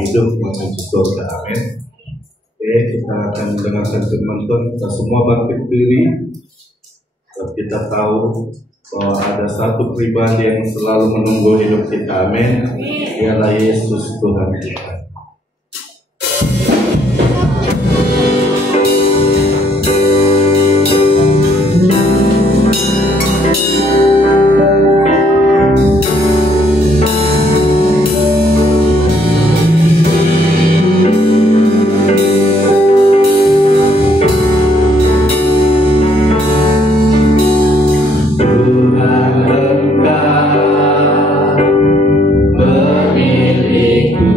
hidup menuju surga. Amin. Oke, kita akan mendengarkan firman Tuhan. Kita semua bangkit berdiri. Kita tahu bahwa ada satu pribadi yang selalu menunggu hidup kita. Amin. Dialah Yesus Tuhan kita. Bermilikku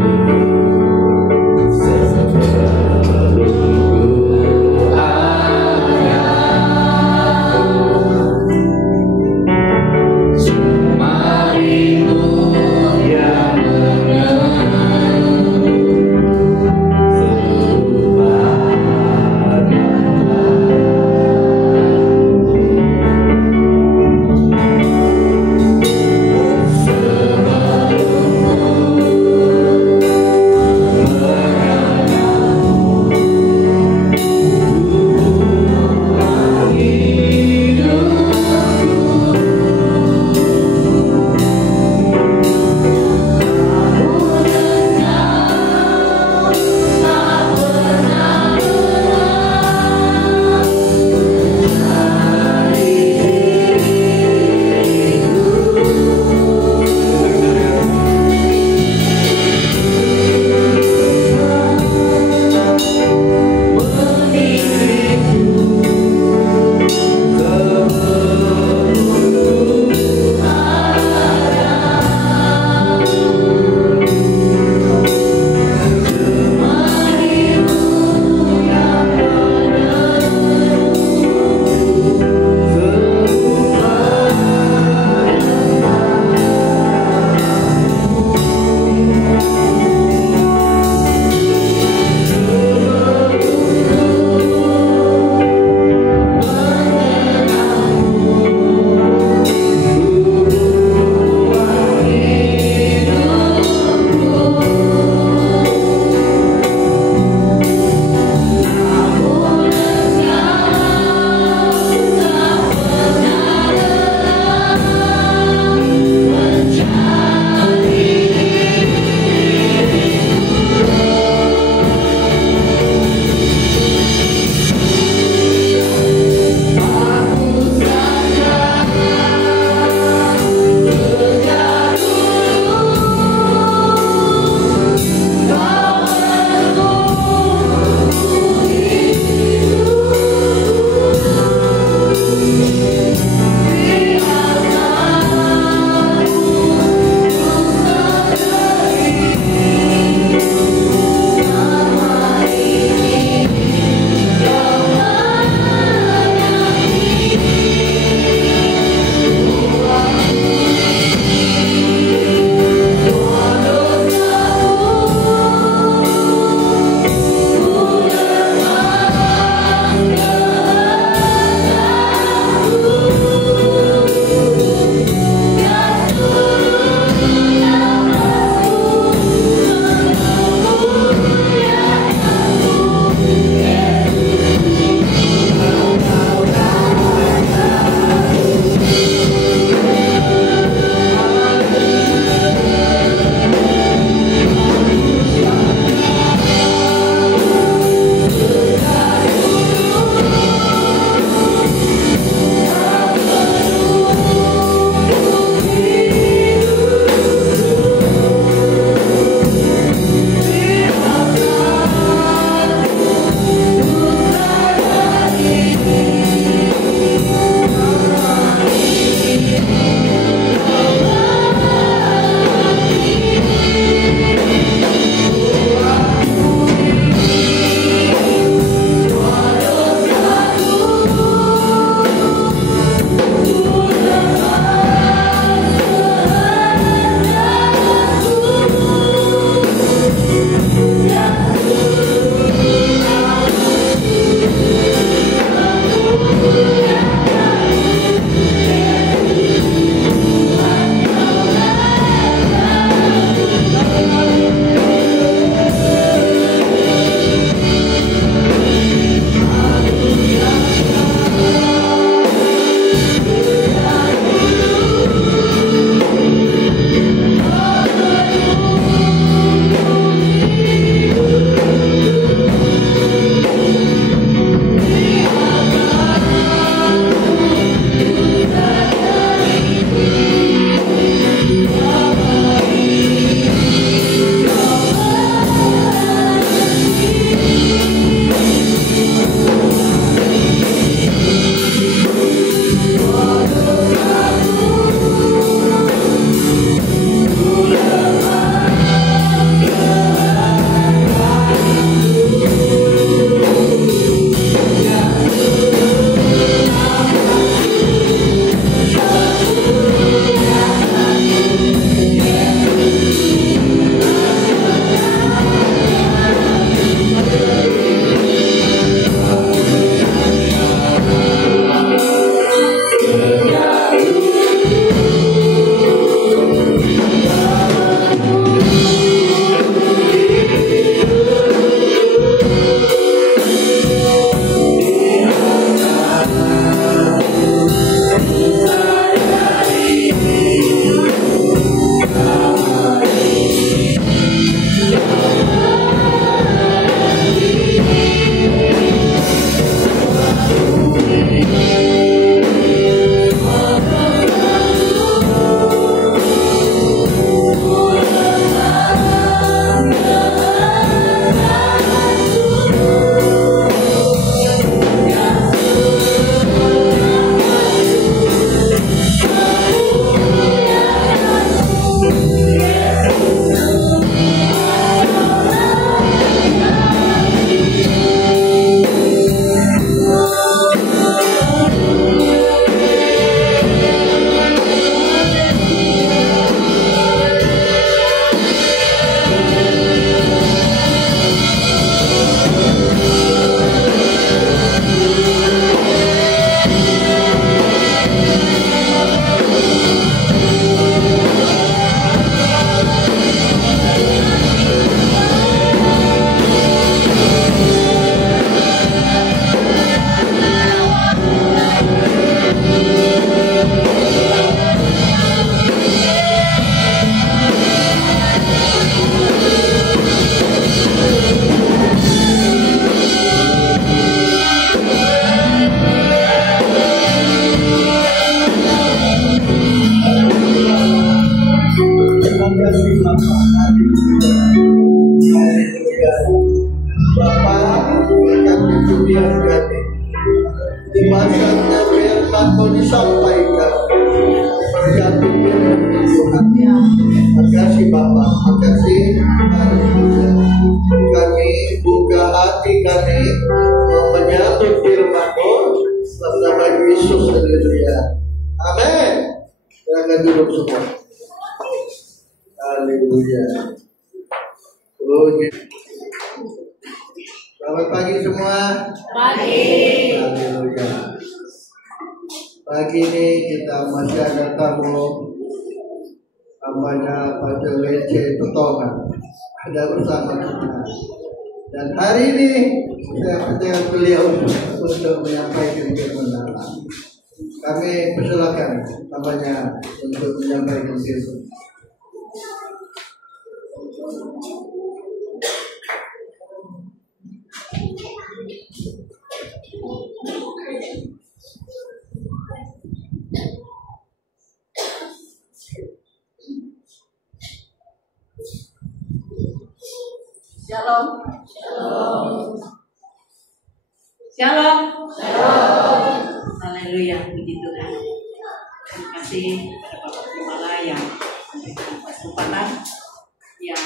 Bapa. Haleluya. Bapa, berkati dunia kami. Di masanya firman-Mu disampaikan, berkati firman Tuhan. Makasih Bapa, makasih. Haleluya. Kami buka hati kami mau menyambut firman-Mu dalam nama Yesus. Haleluya. Amin. Silakan duduk semua. Haleluya. Selamat pagi semua. Pagi. Haleluya. Pagi ini kita masih ada tamu namanya Pak Lece Petongan, ada bersama kita. Dan hari ini saya percaya beliau untuk menyampaikan firman. Kami persilakan namanya untuk menyampaikan firman. Shalom. Shalom. Shalom. Haleluya, puji Tuhan. Terima kasih kepada Bapak Gembala yang memberikan kesempatan yang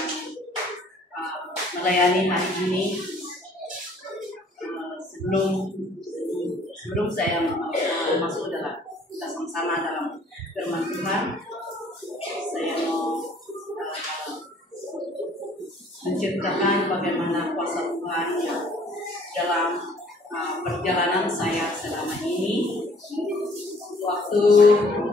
melayani hari ini. Sebelum saya masuk dalam kita sama-sama dalam firman Tuhan, saya mau menceritakan bagaimana kuasa Tuhan yang dalam perjalanan saya selama ini. Waktu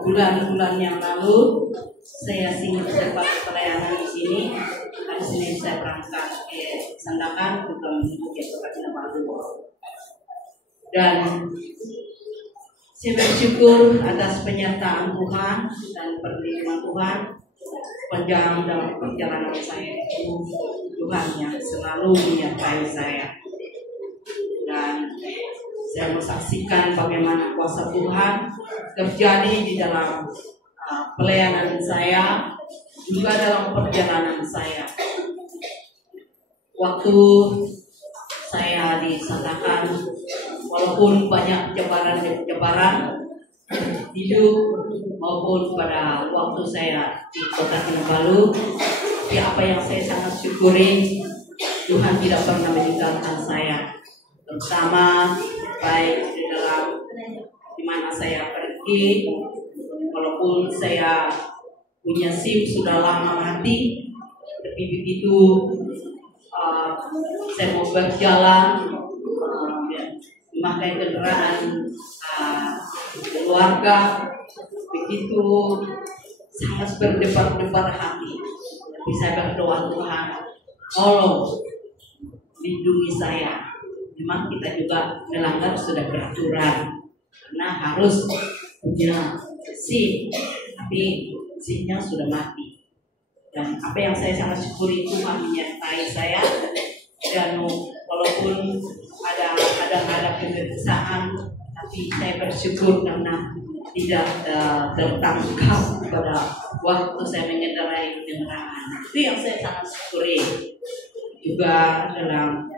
bulan-bulan yang lalu saya singkat sempat pelayanan di sini. Hari Senin saya berangkat ke Sandakan untuk menuju ke Kinabalu. Dan saya bersyukur atas penyertaan Tuhan dan perlindungan Tuhan panjang dalam perjalanan saya itu. Tuhan yang selalu menyertai saya, dan saya menyaksikan bagaimana kuasa Tuhan terjadi di dalam pelayanan saya, juga dalam perjalanan saya. Waktu saya di Sandakan, walaupun banyak jebaran hidup maupun pada waktu saya di Kota Kinabalu, ya apa yang saya sangat syukuri, Tuhan tidak pernah meninggalkan saya, terutama baik di dalam dimana saya pergi, walaupun saya punya SIM sudah lama mati, tapi begitu saya mau berjalan memakai kendaraan keluarga, begitu sangat berdebar-debar hati. Tapi saya berdoa, Tuhan tolong lindungi saya. Memang kita juga melanggar sudah peraturan, karena harus punya SIM, tapi SIM-nya sudah mati. Dan apa yang saya sangat syukuri, Tuhan menyertai saya. Dan walaupun ada kegelisahan, tapi saya bersyukur karena tidak tertangkap pada waktu saya mengendarai kendaraan. Itu yang saya sangat syukuri. Juga dalam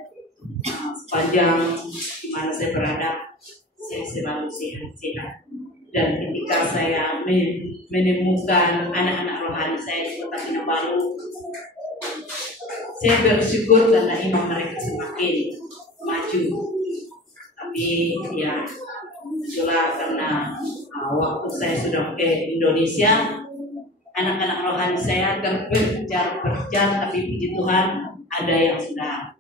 sepanjang di mana saya berada, saya selalu sehat-sehat. Dan ketika saya menemukan anak-anak rohani saya di Kota Kinabalu, saya bersyukur karena iman mereka semakin maju. Tapi ya itulah karena waktu saya sudah ke Indonesia, anak-anak rohani saya berjar, tapi puji Tuhan ada yang sudah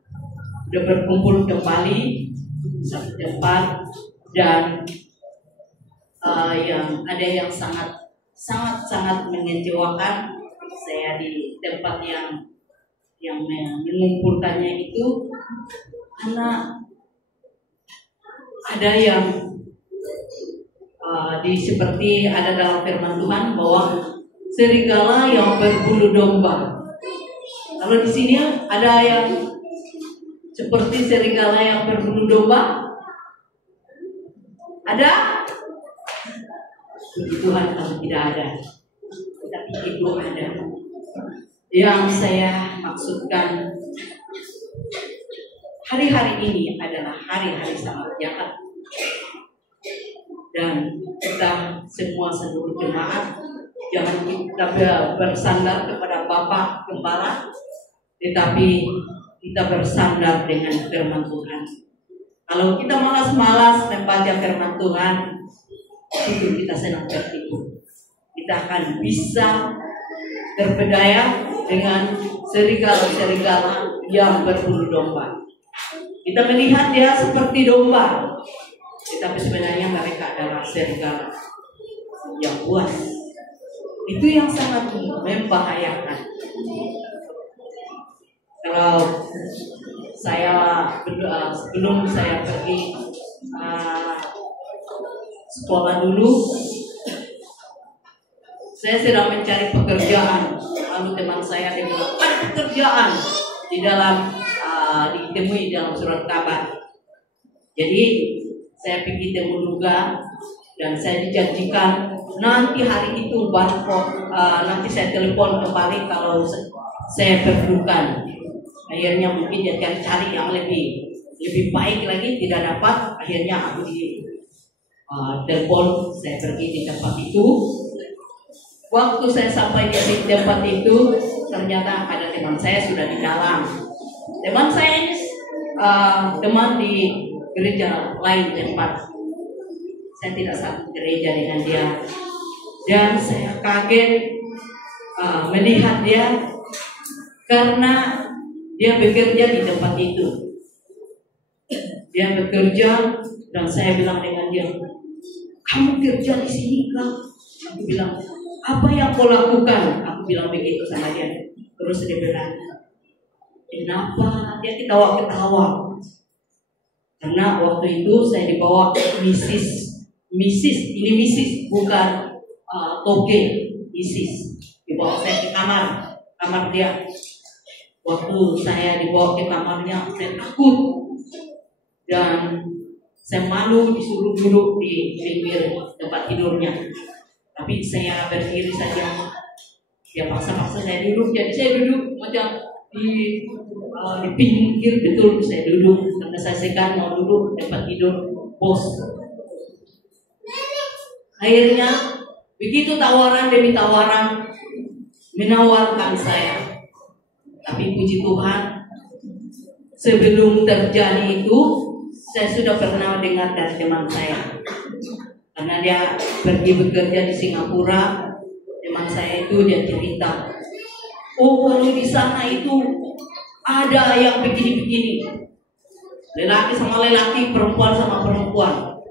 berkumpul kembali di satu tempat, dan yang ada yang sangat mengecewakan saya di tempat yang mengumpulkannya itu, karena ada yang seperti ada dalam firman Tuhan bahwa serigala yang berbulu domba. Kalau di sini ada yang seperti serigala yang berbulu domba? Ada? Puji Tuhan kalau tidak ada, tapi itu ada. Yang saya maksudkan, hari-hari ini adalah hari-hari sangat jahat. Dan kita semua seluruh jemaat jangan kita bersandar kepada Bapak Gembala, tetapi kita bersandar dengan firman Tuhan. Kalau kita malas-malas membaca firman Tuhan, itu kita senang tertipu. Kita akan bisa terpedaya dengan serigala-serigala yang berbulu domba. Kita melihat dia seperti domba, tetapi sebenarnya mereka adalah serigala yang buas. Itu yang sangat membahayakan. Kalau saya sebelum saya pergi sekolah dulu, saya sedang mencari pekerjaan. Lalu teman saya bilang, ada pekerjaan di dalam ditemui dalam surat kabar. Jadi saya pergi temu juga dan saya dijanjikan nanti hari itu nanti saya telepon kembali kalau saya perlukan. Akhirnya mungkin dia cari yang lebih baik lagi, tidak dapat. Akhirnya aku di telepon, saya pergi di tempat itu. Waktu saya sampai di tempat itu, ternyata ada teman saya sudah di dalam. Teman saya ini teman di gereja lain tempat. Saya tidak satu gereja dengan dia. Dan saya kaget melihat dia karena dia bekerja di tempat itu. Dia bekerja dan saya bilang dengan dia, kamu kerja di sini kah? Aku bilang, apa yang kau lakukan? Aku bilang begitu sama dia. Terus dia bilang, kenapa? Dia ketawa-ketawa. Karena waktu itu saya dibawa Mrs. bukan toge, Mrs. Dibawa saya ke kamar dia. Waktu saya dibawa ke kamarnya, saya takut dan saya malu disuruh duduk di pinggir tempat tidurnya. Tapi saya berdiri saja. Dia paksa-paksa saya duduk, jadi saya duduk macam di pinggir betul. Saya duduk karena saya segan mau duduk tempat tidur bos. Akhirnya begitu tawaran demi tawaran menawarkan saya. Tapi puji Tuhan, sebelum terjadi itu saya sudah pernah dengar dari teman saya. Karena dia pergi bekerja di Singapura, teman saya itu dia cerita, oh kalau di sana itu ada yang begini-begini, lelaki sama lelaki, perempuan sama perempuan.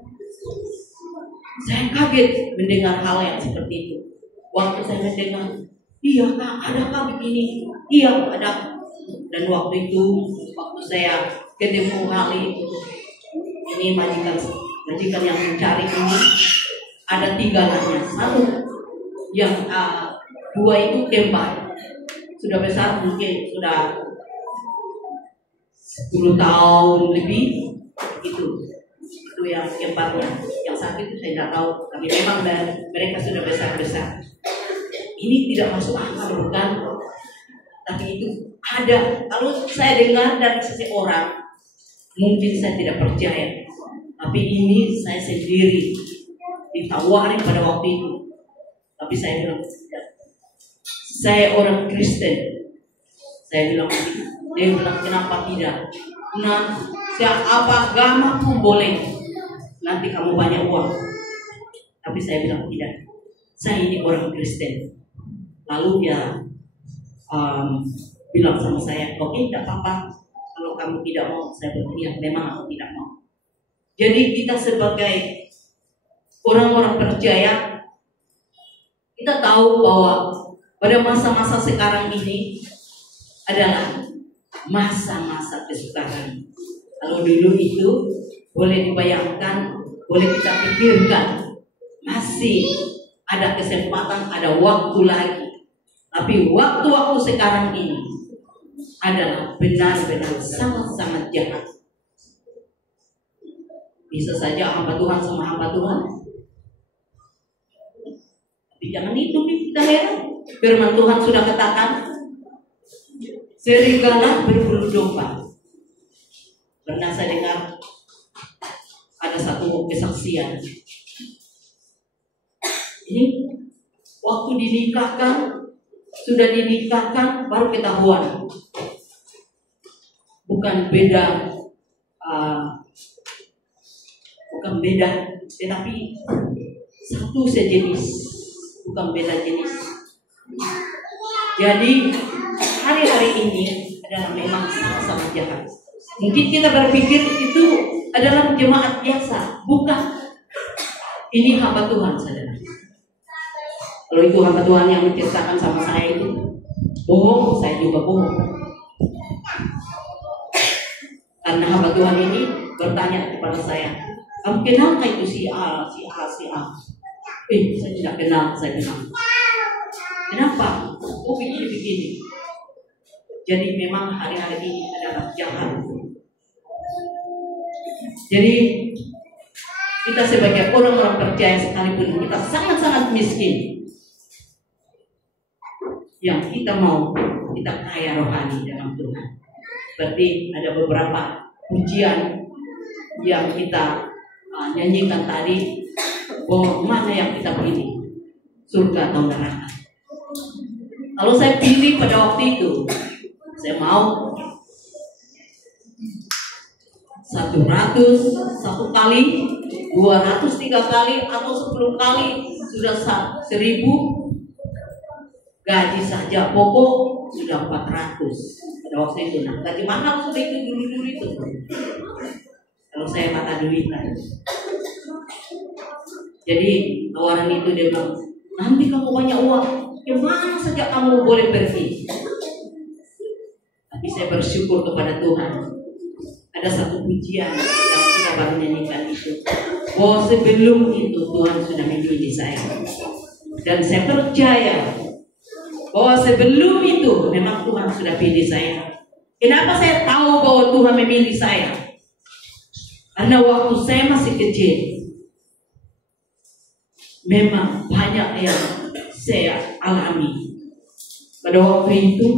Saya kaget mendengar hal yang seperti itu. Waktu saya mendengar, iya kak, adakah begini? Iya ada. Dan waktu itu, waktu saya ketemu hal itu, ini majikan yang mencari ini ada 3 anaknya. Satu yang 2 itu kembar, sudah besar, mungkin sudah 10 tahun lebih itu yang kembarnya. Yang satu itu saya tidak tahu, tapi memang mereka sudah besar. Ini tidak masuk akal bukan? Tapi itu ada. Kalau saya dengar dari seseorang, mungkin saya tidak percaya. Tapi ini saya sendiri ditawari pada waktu itu. Tapi saya bilang, saya orang Kristen. Saya bilang, dia bilang kenapa tidak? Nah, siapa agama pun boleh. Nanti kamu banyak uang. Tapi saya bilang tidak. Saya ini orang Kristen. Lalu dia bilang sama saya, oke, tidak apa-apa. Kalau kamu tidak mau, saya bilang, ya memang aku tidak mau. Jadi kita sebagai orang-orang percaya, kita tahu bahwa pada masa-masa sekarang ini adalah masa-masa kesukaran. Kalau dulu itu boleh dibayangkan, boleh kita pikirkan, masih ada kesempatan, ada waktu lagi. Tapi waktu-waktu sekarang ini adalah benar-benar sangat-sangat jahat. Bisa saja hamba Tuhan sama hamba Tuhan. Tapi jangan itu kita heran. Firman Tuhan sudah katakan, serigala berbulu domba. Pernah saya dengar ada satu kesaksian. Ini waktu sudah dinikahkan baru ketahuan. Bukan beda, tetapi satu sejenis, bukan beda jenis. Jadi hari-hari ini adalah memang sangat jahat. Mungkin kita berpikir itu adalah jemaat biasa, bukan. Ini hamba Tuhan, saudara. Kalau itu hamba Tuhan yang menceritakan sama saya itu bohong, saya juga bohong. Karena hamba Tuhan ini bertanya kepada saya, kamu kenal itu si A? Saya tidak kenal, saya bilang. Kenapa? Oh begini. Jadi memang hari-hari ini adalah jahat. Jadi kita sebagai orang-orang percaya sekalipun kita sangat-sangat miskin, yang kita mau kita kaya rohani dalam Tuhan. Berarti ada beberapa pujian yang kita nyanyikan tadi, bahwa mana yang kita pilih, surga atau neraka. Kalau saya pilih pada waktu itu, saya mau 100 1 kali, 203 kali, atau 10 kali sudah 1000. Gaji saja pokok sudah 400 pada waktu itu. Nah, gaji mahal sudah itu dulu itu. Kalau saya mata duitan. Jadi tawaran itu dia bilang, nanti kamu banyak uang, kemana saja kamu boleh pergi. Tapi saya bersyukur kepada Tuhan. Ada satu pujian yang kita baru nyanyikan itu, bahwa sebelum itu Tuhan sudah memilih saya. Dan saya percaya bahwa sebelum itu memang Tuhan sudah pilih saya. Kenapa saya tahu bahwa Tuhan memilih saya? Karena waktu saya masih kecil, memang banyak yang saya alami. Pada waktu itu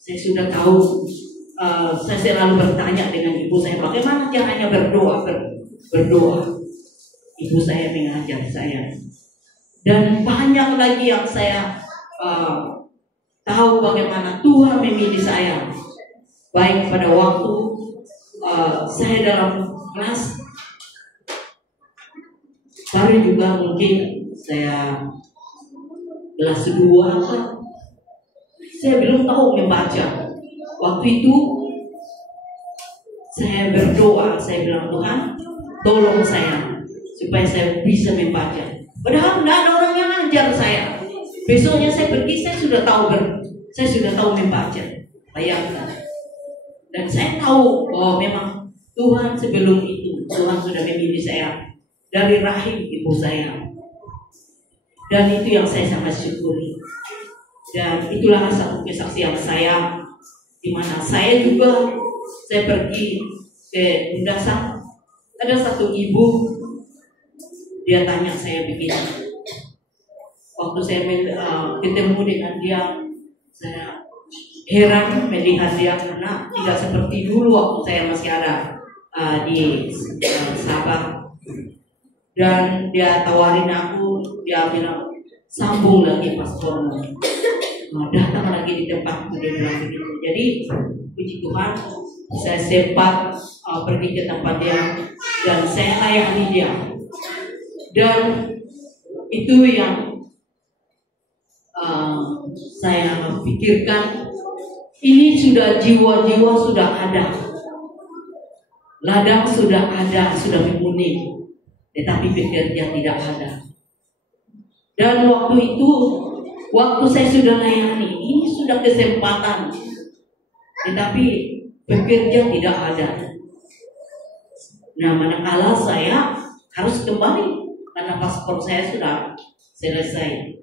saya sudah tahu, saya selalu bertanya dengan ibu saya, bagaimana caranya berdoa. Ibu saya mengajar saya. Dan banyak lagi yang saya tahu bagaimana Tuhan memilih saya. Baik pada waktu saya dalam kelas, baru juga mungkin saya kelas 2, saya belum tahu membaca. Waktu itu saya berdoa, saya bilang, Tuhan tolong saya supaya saya bisa membaca. Padahal tidak ada orang yang ngajar saya. Besoknya saya pergi, saya sudah tahu membaca. Bayangkan. Dan saya tahu bahwa memang Tuhan sebelum itu Tuhan sudah memilih saya dari rahim ibu saya. Dan itu yang saya sangat syukuri. Dan itulah satu kesaksian saya, di mana saya pergi ke Undasang. Ada satu ibu, dia tanya saya begini. Waktu saya ketemu dengan dia, saya heran melihat dia karena tidak seperti dulu waktu saya masih ada di Sabah. Dan dia tawarin aku, dia bilang, sambung lagi pastormu, datang lagi di tempatku, dia bilang begitu. Jadi puji Tuhan, saya sempat pergi ke tempat dia dan saya layani dia. Dan itu yang saya pikirkan, ini sudah jiwa-jiwa sudah ada, ladang sudah ada, sudah menguning, tetapi pekerja tidak ada. Dan waktu itu, waktu saya sudah layani, ini sudah kesempatan, tetapi pekerja tidak ada. Nah, manakala saya harus kembali karena paspor saya sudah selesai.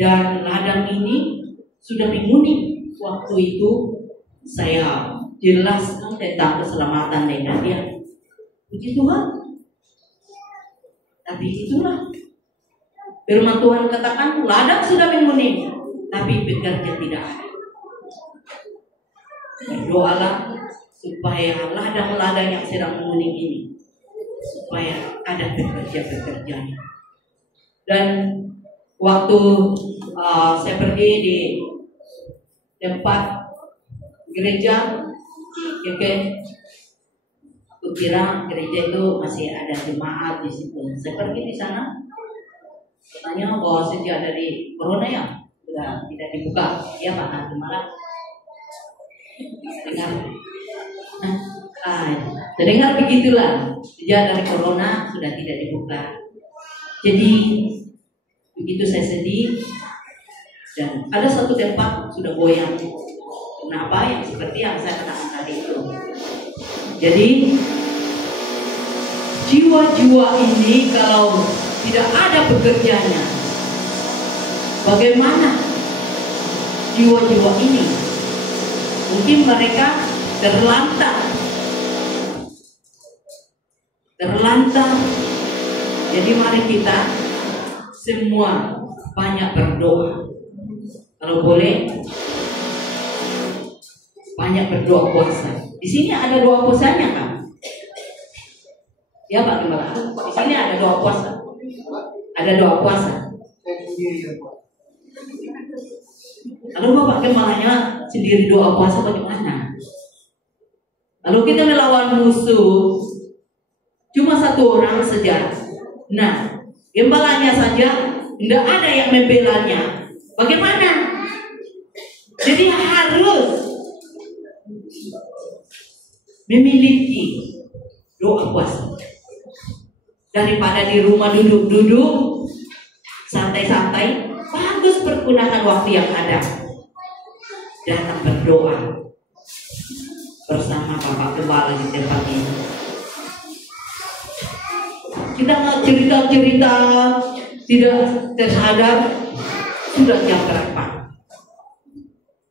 Dan ladang ini sudah menguning. Waktu itu saya jelaskan tentang keselamatan dengan dia. Puji Tuhan. Tapi itulah firman Tuhan katakan, ladang sudah menguning, tapi pekerja tidak ada. berdoalah supaya ladang-ladang yang sedang menguning ini, supaya ada pekerja-pekerjanya. Dan waktu saya pergi di tempat gereja di aku kira gereja itu masih ada jemaat di situ. Saya pergi di sana, katanya bahwa sejak dari corona ya sudah tidak dibuka. Ya Pak, gimana? Dengar? Terdengar begitulah. Sejak dari corona sudah tidak dibuka. Jadi begitu saya sedih, dan ada satu tempat sudah goyang. Kenapa? Yang seperti yang saya katakan tadi itu. Jadi jiwa-jiwa ini kalau tidak ada pekerjanya, bagaimana jiwa-jiwa ini? Mungkin mereka terlantar. Jadi mari kita semua banyak berdoa. Kalau boleh banyak berdoa puasa. Di sini ada doa puasanya kan? Ya Pak Gembala. Di sini ada doa puasa. Ada doa puasa. Kalau Bapak Gembalanya sendiri doa puasa bagaimana? Lalu kita melawan musuh cuma satu orang saja. Nah, gembalanya saja tidak ada yang membelanya. Bagaimana? Jadi harus memiliki doa puasa. Daripada di rumah duduk-duduk santai-santai, bagus pergunakan waktu yang ada. Datang berdoa bersama Bapak Gembala di tempat ini. Kita nggak cerita-cerita tidak tersadar sudah jam berapa.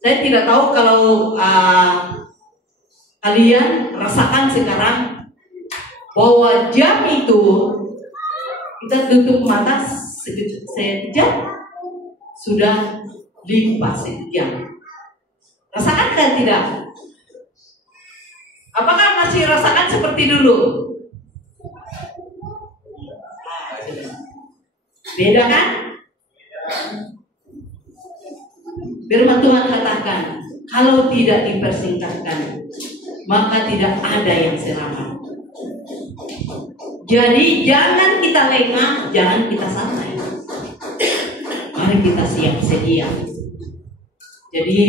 Saya tidak tahu kalau kalian rasakan sekarang bahwa jam itu kita tutup mata sekejap sudah limpah sekejap. Rasakan kan tidak? Apakah masih rasakan seperti dulu? Beda kan? Firman Tuhan katakan, kalau tidak dipersingkatkan, maka tidak ada yang selamat. Jadi jangan kita lengah, jangan kita santai. Mari kita siap sedia. Jadi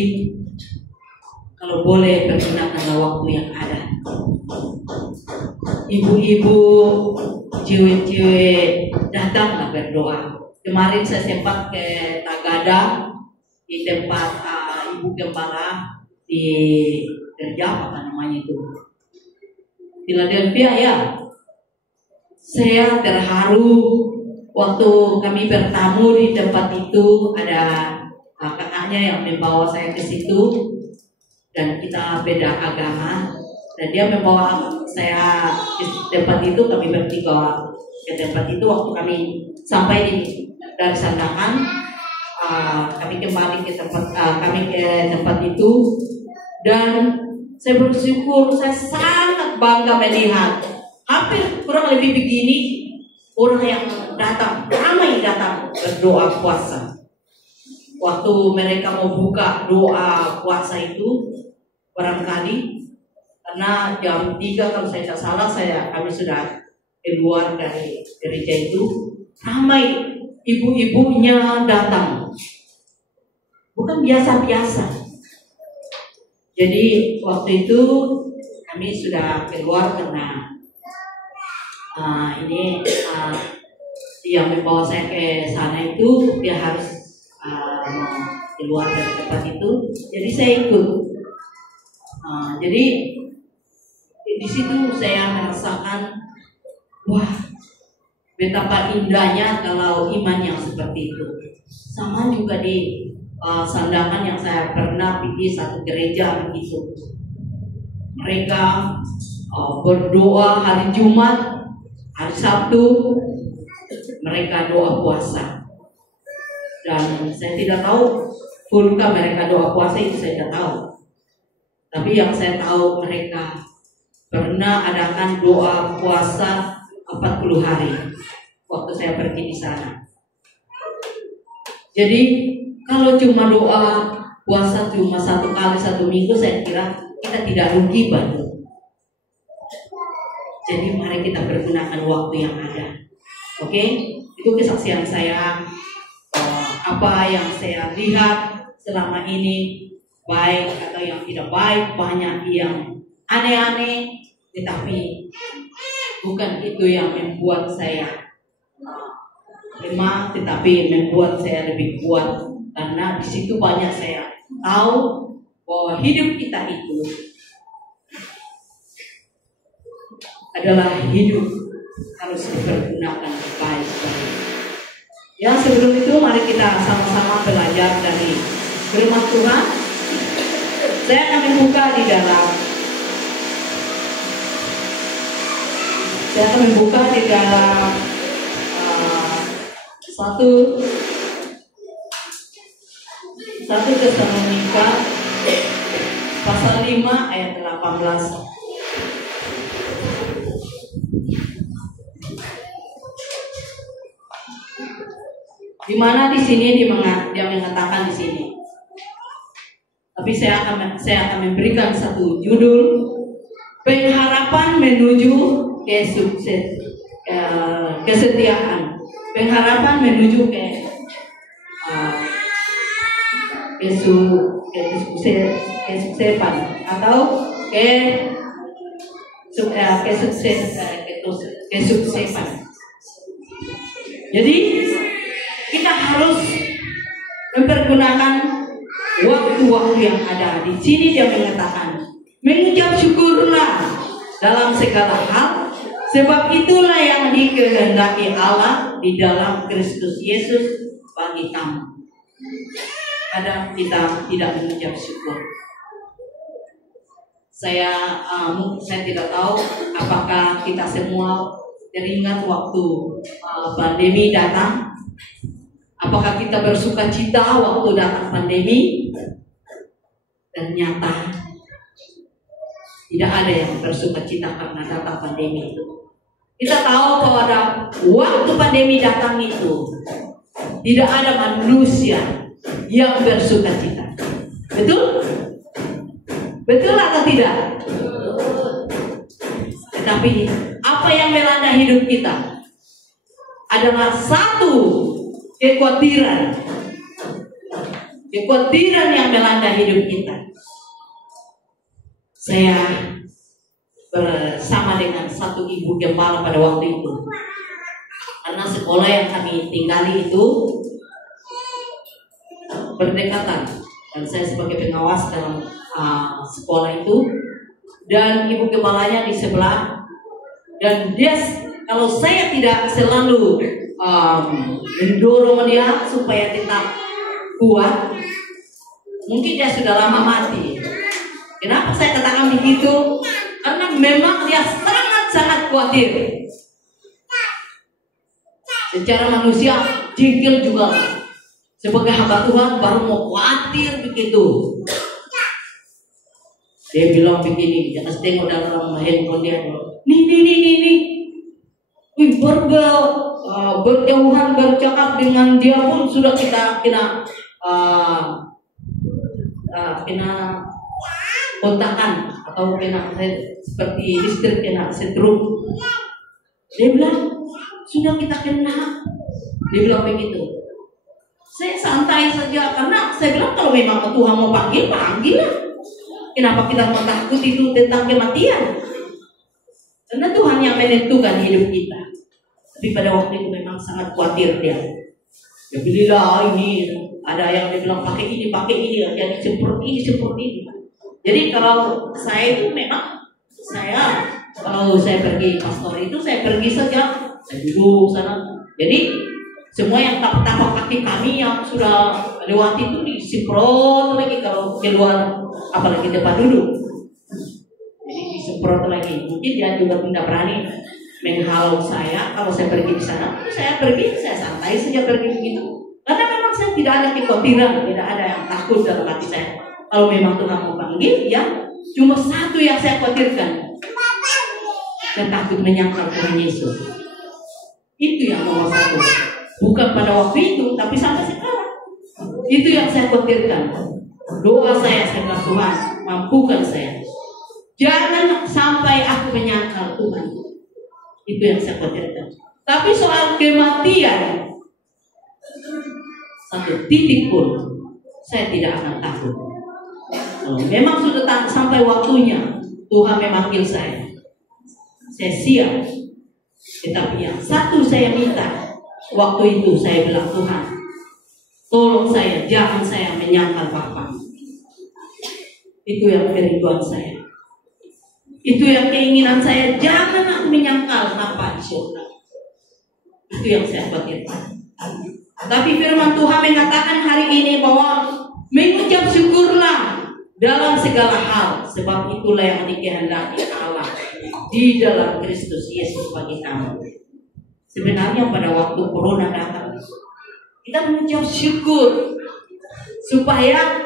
kalau boleh pergunakanlah waktu yang ada. Ibu-ibu, cewek-cewek, datanglah berdoa. Kemarin saya sempat ke Tagada di tempat Ibu Gembala di kerja apa namanya itu, Philadelphia ya. Saya terharu waktu kami bertamu di tempat itu, ada kakaknya yang membawa saya ke situ dan kita beda agama dan dia membawa saya ke tempat itu. Kami bertiga ke tempat itu. Waktu kami sampai dari Sandakan, kami kembali ke tempat itu dan saya bersyukur, saya sangat bangga melihat hampir kurang lebih begini orang yang datang, ramai datang berdoa puasa. Waktu mereka mau buka doa puasa itu barangkali karena jam 3 kalau saya tidak salah kami sudah keluar dari gereja itu, ramai ibu-ibunya datang. Bukan biasa-biasa. Jadi waktu itu kami sudah keluar karena yang membawa saya ke sana itu dia harus keluar dari tempat itu. Jadi saya ikut. Jadi di situ saya merasakan, wah, betapa indahnya kalau iman yang seperti itu. Sama juga di Sandakan yang saya pernah pergi satu gereja begitu. Mereka berdoa hari Jumat, hari Sabtu mereka doa puasa. Dan saya tidak tahu fullkah mereka doa puasa itu, saya tidak tahu. Tapi yang saya tahu mereka pernah adakan doa puasa 40 hari waktu saya pergi di sana. Jadi kalau cuma doa puasa cuma 1 kali 1 minggu, saya kira kita tidak rugi banget. Jadi mari kita pergunakan waktu yang ada. Oke? Itu kesaksian saya, apa yang saya lihat selama ini, baik atau yang tidak baik, banyak yang aneh-aneh, tetapi bukan itu yang membuat saya lemah, tetapi membuat saya lebih kuat, karena di situ banyak saya tahu bahwa hidup kita itu adalah hidup harus dipergunakan baik-baik. Ya, sebelum itu mari kita sama-sama belajar dari firman Tuhan. Saya akan membuka di dalam satu Tesalonika pasal 5 ayat 18. Di mana di sini dia mengatakan di sini. Tapi saya akan memberikan satu judul, pengharapan menuju kesetiaan. Pengharapan menuju kesuksesan atau kesuksesan. Jadi kita harus mempergunakan waktu-waktu yang ada. Di sini dia mengatakan, mengucap syukurlah dalam segala hal, sebab itulah yang dikehendaki Allah di dalam Kristus Yesus bagi kamu. Kadang kita tidak mengucap syukur. Saya tidak tahu apakah kita semua teringat waktu pandemi datang. Apakah kita bersuka cita waktu datang pandemi? Ternyata tidak ada yang bersuka cita karena datang pandemi itu. Kita tahu bahwa waktu pandemi datang itu tidak ada manusia yang bersuka cita. Betul? Betul atau tidak? Tetapi apa yang melanda hidup kita adalah satu kekhawatiran yang melanda hidup kita. Saya bersama dengan satu ibu gembala pada waktu itu, karena sekolah yang kami tinggali itu berdekatan, dan saya sebagai pengawas dalam sekolah itu, dan ibu gembalanya di sebelah, dan dia, kalau saya tidak selalu mendorong dia supaya tetap kuat, mungkin dia sudah lama mati. Kenapa saya katakan begitu? Karena memang dia sangat-sangat khawatir. Secara manusia jengkel juga. Sebagai hamba Tuhan baru mau khawatir begitu. Dia bilang begini, jangan tengok dalam handphone dia. Nih. Wih, berjauhan bercakap dengan dia pun sudah kita kena kontakan atau kena seperti listrik, kena setrum. Dia bilang sudah kita kena. Dia bilang begitu. Saya santai saja karena saya bilang kalau memang Tuhan mau panggil lah. Kenapa kita mau takut itu tentang kematian? Karena Tuhan yang menentukan hidup kita. Tapi pada waktu itu memang sangat khawatir dia. Ya belilah ini, ada yang dia bilang pakai ini, jadi seperti ini. Jadi kalau saya itu memang kalau saya pergi pastor itu saya pergi saja, saya duduk sana. Jadi semua yang tapak kaki kami yang sudah lewati itu disemprot lagi kalau keluar, apalagi tempat duduk. Jadi disemprot lagi. Mungkin dia juga tidak berani menghalau saya kalau saya pergi di sana. Saya santai saja pergi begitu. Karena memang saya tidak ada kekhawatiran, tidak ada yang takut dalam hati saya. Kalau memang Tuhan mau panggil, ya cuma satu yang saya khawatirkan. Saya takut menyangkal Tuhan Yesus. Itu yang nomor satu. Bukan pada waktu itu, tapi sampai sekarang. Itu yang saya khawatirkan. Doa saya bilang, Tuhan, mampukan saya. Jangan sampai aku menyangkal Tuhan. Itu yang saya khawatirkan. Tapi soal kematian, satu titik pun saya tidak akan takut. Memang sudah sampai waktunya Tuhan memanggil saya siap. Tetapi yang satu saya minta, waktu itu saya bilang, Tuhan, tolong saya, jangan saya menyangkal Bapa. Itu yang kerinduan saya. Itu yang keinginan saya, jangan aku menyangkal Bapa di surga. Itu yang saya khawatirkan. Tapi firman Tuhan mengatakan hari ini bahwa mengucap syukurlah dalam segala hal, sebab itulah yang dikehendaki Allah di dalam Kristus Yesus bagi kamu. Sebenarnya pada waktu corona datang, kita mengucap syukur supaya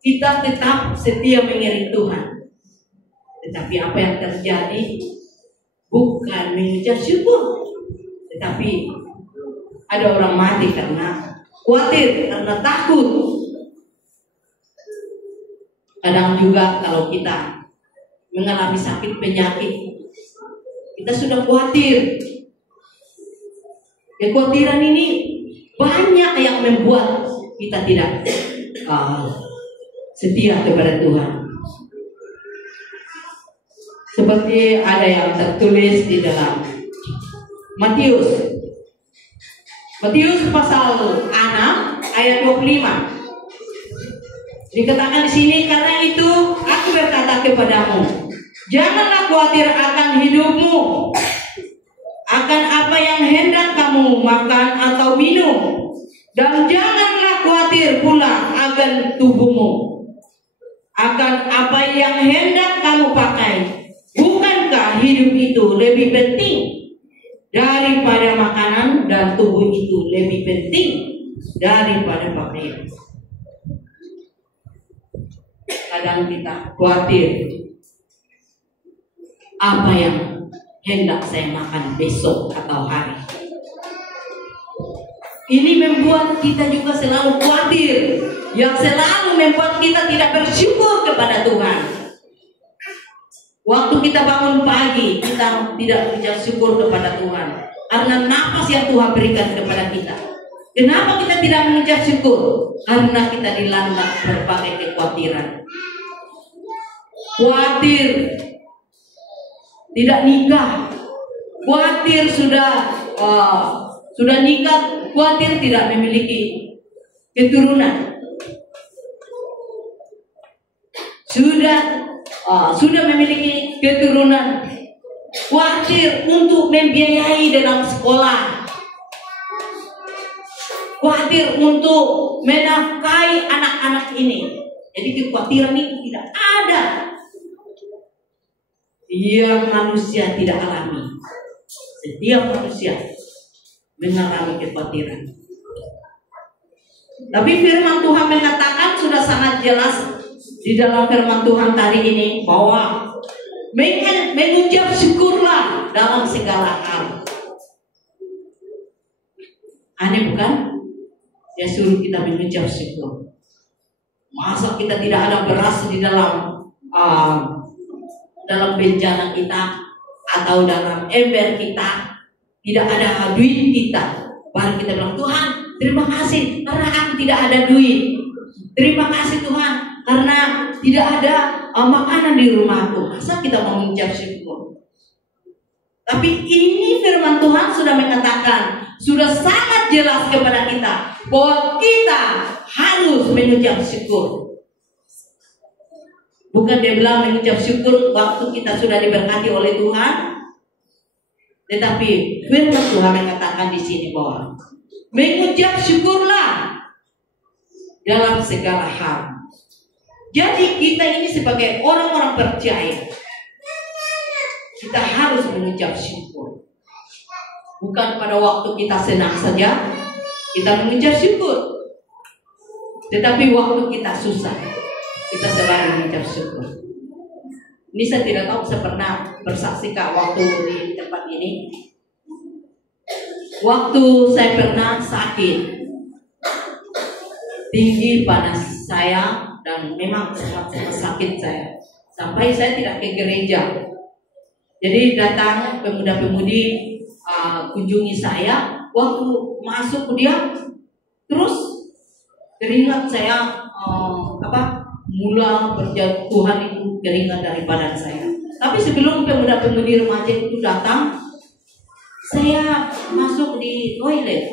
kita tetap setia mengiring Tuhan. Tetapi apa yang terjadi bukan mengucap syukur, tetapi ada orang mati karena khawatir, karena takut. Kadang juga kalau kita mengalami sakit penyakit, kita sudah khawatir. Kekhawatiran ini banyak yang membuat kita tidak setia kepada Tuhan. Seperti ada yang tertulis di dalam Matius pasal 6 ayat 25. Dikatakan di sini, karena itu aku berkata kepadamu, janganlah khawatir akan hidupmu, akan apa yang hendak kamu makan atau minum, dan janganlah khawatir pula akan tubuhmu, akan apa yang hendak kamu pakai. Bukankah hidup itu lebih penting daripada makanan, dan tubuh itu lebih penting daripada pakaian? Kadang kita khawatir, apa yang hendak saya makan besok atau hari. Ini membuat kita juga selalu khawatir, yang selalu membuat kita tidak bersyukur kepada Tuhan. Waktu kita bangun pagi, kita tidak mengucap syukur kepada Tuhan karena nafas yang Tuhan berikan kepada kita. Kenapa kita tidak mengucap syukur? Karena kita dilanda berbagai kekhawatiran. Khawatir tidak nikah, khawatir sudah nikah, khawatir tidak memiliki keturunan, sudah memiliki keturunan, khawatir untuk membiayai dalam sekolah, khawatir untuk menafkahi anak-anak ini. Jadi kekhawatiran itu tidak ada. Yang manusia tidak alami. Setiap manusia mengalami kekhawatiran. Tapi firman Tuhan mengatakan sudah sangat jelas di dalam firman Tuhan hari ini bahwa mengucap syukurlah dalam segala hal. Aneh bukan? Dia suruh kita mengucap syukur. Masa kita tidak ada beras di dalam bencana kita atau dalam ember kita, tidak ada duit kita, baru kita bilang, Tuhan terima kasih karena aku tidak ada duit, terima kasih Tuhan karena tidak ada makanan di rumahku. Masa kita mau mengucap syukur? Tapi ini firman Tuhan sudah mengatakan, sudah sangat jelas kepada kita bahwa kita harus mengucap syukur. Bukan dia bilang mengucap syukur waktu kita sudah diberkati oleh Tuhan, tetapi firman Tuhan mengatakan di sini bahwa mengucap syukurlah dalam segala hal. Jadi kita ini sebagai orang-orang percaya, kita harus mengucap syukur. Bukan pada waktu kita senang saja kita mengucap syukur, tetapi waktu kita susah, kita selalu mengucap syukur. Ini saya tidak tahu, saya pernah bersaksi Kak waktu di tempat ini. Waktu saya pernah sakit, tinggi panas saya, dan memang sangat sakit saya. Sampai saya tidak ke gereja. Jadi datang pemuda-pemudi kunjungi saya. Waktu masuk dia, terus teringat saya mula berjatuhan itu keringat dari badan saya. Tapi sebelum pemuda-pemudi remaja itu datang, saya masuk di toilet.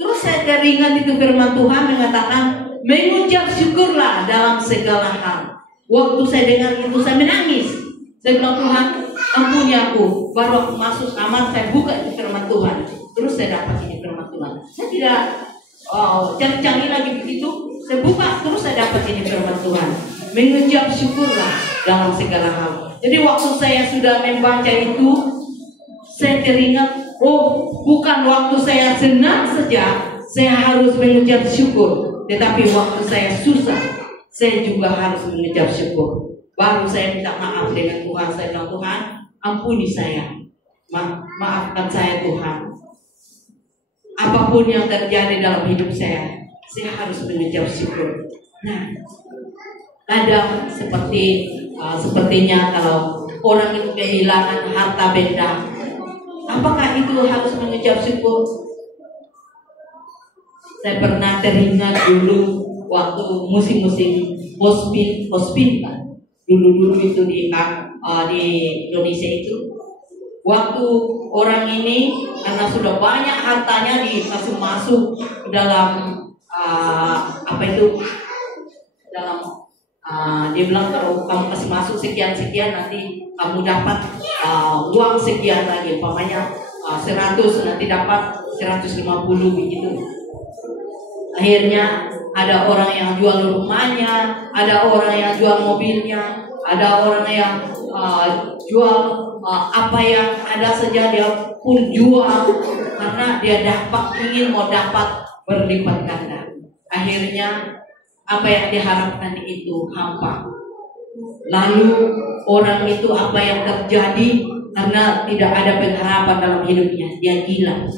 Terus saya teringat itu firman Tuhan mengatakan, mengucap syukurlah dalam segala hal. Waktu saya dengar itu saya menangis. Saya bilang, Tuhan ampuni aku. Baru aku masuk kamar, saya buka itu firman Tuhan. Terus saya dapat ini firman Tuhan. Saya tidak cari-cari lagi begitu. Saya buka, terus saya dapat ini firman Tuhan. Mengucap syukurlah dalam segala hal. Jadi waktu saya sudah membaca itu, saya teringat, bukan waktu saya senang saja saya harus mengucap syukur, tetapi waktu saya susah saya juga harus mengucap syukur. Baru saya minta maaf dengan Tuhan. Saya bilang, Tuhan ampuni saya, maafkan saya Tuhan. Apapun yang terjadi dalam hidup saya harus mengucap syukur. Nah, ada sepertinya kalau orang itu kehilangan harta benda, apakah itu harus mengucap syukur? Saya pernah teringat dulu waktu musim-musim hospin kan. Dulu itu di Indonesia itu, waktu orang ini karena sudah banyak hartanya masuk ke dalam dia bilang kalau kamu kasih masuk sekian nanti kamu dapat uang sekian lagi, umpamanya 100 nanti dapat 150 begitu. Akhirnya ada orang yang jual rumahnya, ada orang yang jual mobilnya, ada orang yang jual apa yang ada saja dia pun jual karena dia ingin dapat berlipat ganda. Akhirnya apa yang diharapkan itu hampa. Lalu orang itu apa yang terjadi karena tidak ada pengharapan dalam hidupnya, dia gila.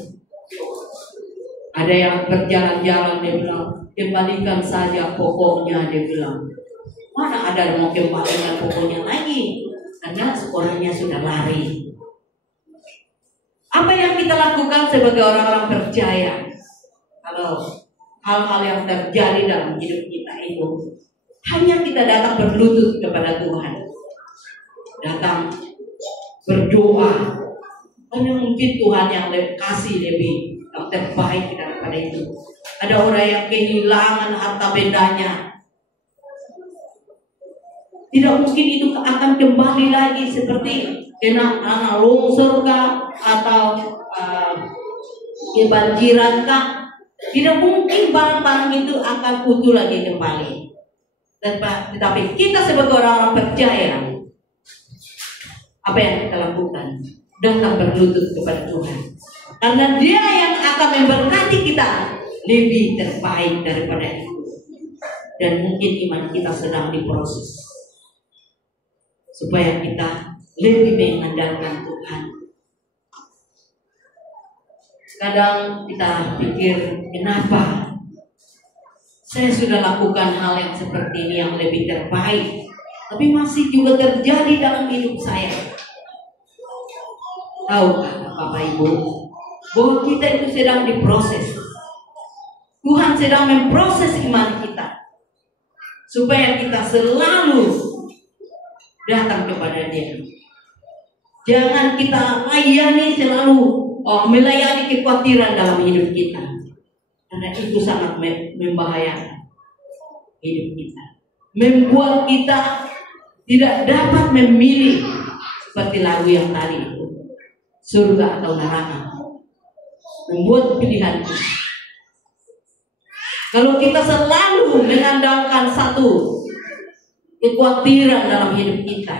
Ada yang berjalan-jalan, dia bilang, kembalikan saja pokoknya, dia bilang. Mana ada mau kembalikan pokoknya lagi, karena orangnya sudah lari. Apa yang kita lakukan sebagai orang-orang percaya kalau hal-hal yang terjadi dalam hidup kita itu, hanya kita datang berlutut kepada Tuhan, datang berdoa. Hanya mungkin Tuhan yang kasih lebih yang terbaik daripada itu. Ada orang yang kehilangan harta bendanya, tidak mungkin itu akan kembali lagi seperti kena longsor kah atau kebanjiran kah. Tidak mungkin barang-barang itu akan utuh lagi kembali. Tetapi kita sebagai orang-orang percaya, apa yang kita lakukan? Datang berlutut kepada Tuhan. Karena Dia yang akan memberkati kita lebih terbaik daripada itu. Dan mungkin iman kita sedang diproses supaya kita lebih mengandalkan Tuhan. Kadang kita pikir, kenapa saya sudah lakukan hal yang seperti ini yang lebih terbaik, tapi masih juga terjadi dalam hidup saya. Tahukah Bapak Ibu bahwa kita itu sedang diproses. Tuhan sedang memproses iman kita supaya kita selalu datang kepada Dia. Jangan kita melayani kekhawatiran dalam hidup kita, karena itu sangat membahayakan hidup kita, membuat kita tidak dapat memilih seperti lagu yang tadi itu, surga atau neraka. Membuat pilihan itu. Kalau kita selalu mengandalkan satu kekhawatiran dalam hidup kita,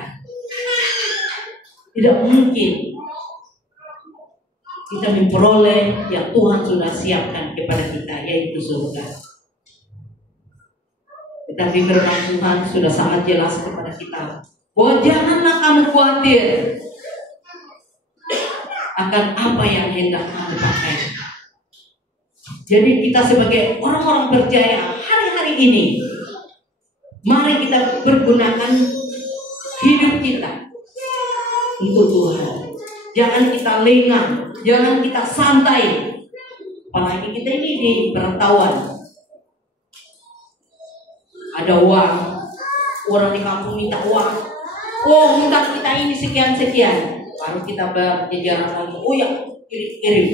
tidak mungkin kita memperoleh yang Tuhan sudah siapkan kepada kita, yaitu surga. Tetapi firman Tuhan sudah sangat jelas kepada kita bahwa janganlah kamu khawatir akan apa yang hendak kamu pakai. Jadi kita sebagai orang-orang percaya hari-hari ini, mari kita pergunakan hidup kita untuk Tuhan. Jangan kita lengah, jangan kita santai. Apalagi kita ini di perantauan. Ada uang, orang di kampung minta uang. Oh, hutang kita ini sekian-sekian. Baru kita berjalan lagi. Oh ya, kirim.